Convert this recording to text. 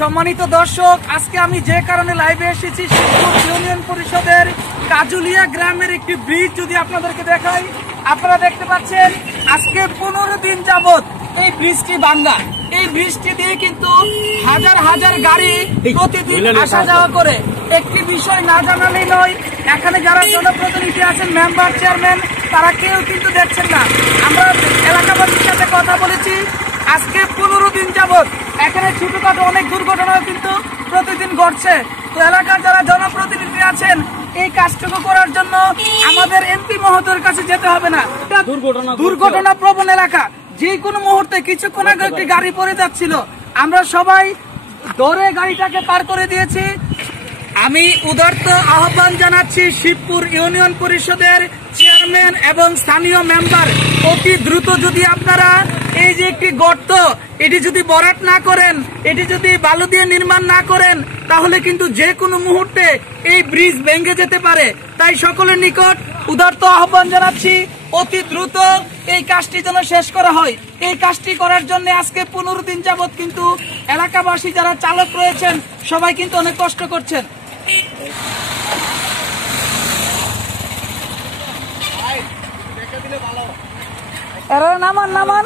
সম্মানিত দর্শক, আজকে আমি যে কারণে লাইভে এসেছি, শিবপুর ইউনিয়ন পরিষদের কাজুলিয়া গ্রামের একটি ব্রিজ যদি আপনাদেরকে দেখাই, আপনারা দেখতে পাচ্ছেন আজকে 15 দিন যাবত এই ব্রিজটি ভাঙা। এই ব্রিজটি দিয়ে কিন্তু হাজার হাজার গাড়ি প্রতিদিন আসা যাওয়া করে। একটি বিষয় না জানালেই নয়, এখানে যারা জনপ্রতিনিধি আছেন, মেম্বার, চেয়ারম্যান, তারা কেউ কিন্তু দেখছেন না। আমরা এলাকাবাসীর সাথে কথা বলেছি, আজকে 15 দিন যাবত এখানে ছোটখাটো অনেক দুর্ঘটনা কিন্তু প্রতিদিন ঘটছে। তো এলাকার যারা জনপ্রতিনিধি আছেন, এই কাজটুকু করার জন্য আমাদের এমপি মহোদয়ের কাছে যেতে হবে না। দুর্ঘটনা প্রবণ এলাকা, যে কোনো মুহূর্তে কিছুক্ষণ আগে একটি গাড়ি পড়ে যাচ্ছিল, আমরা সবাই দৌড়ে গাড়িটাকে পার করে দিয়েছি। আমি উদারত আহ্বান জানাচ্ছি শিবপুর ইউনিয়ন পরিষদের চেয়ারম্যান এবং স্থানীয় মেম্বার, অতি দ্রুত যদি আপনারা এই যে একটি গর্ত, এটি যদি ভরাট না করেন, এটি যদি বালু দিয়ে নির্মাণ না করেন, তাহলে কিন্তু যে কোনো মুহূর্তে এই ব্রিজ ভেঙে যেতে পারে। তাই সকলের নিকট উদারত আহ্বান জানাচ্ছি, অতি দ্রুত এই কাজটি যেন শেষ করা হয়। এই কাজটি করার জন্য আজকে 15 দিন যাবত কিন্তু এলাকাবাসী যারা চালক রয়েছেন সবাই কিন্তু অনেক কষ্ট করছেন। নামান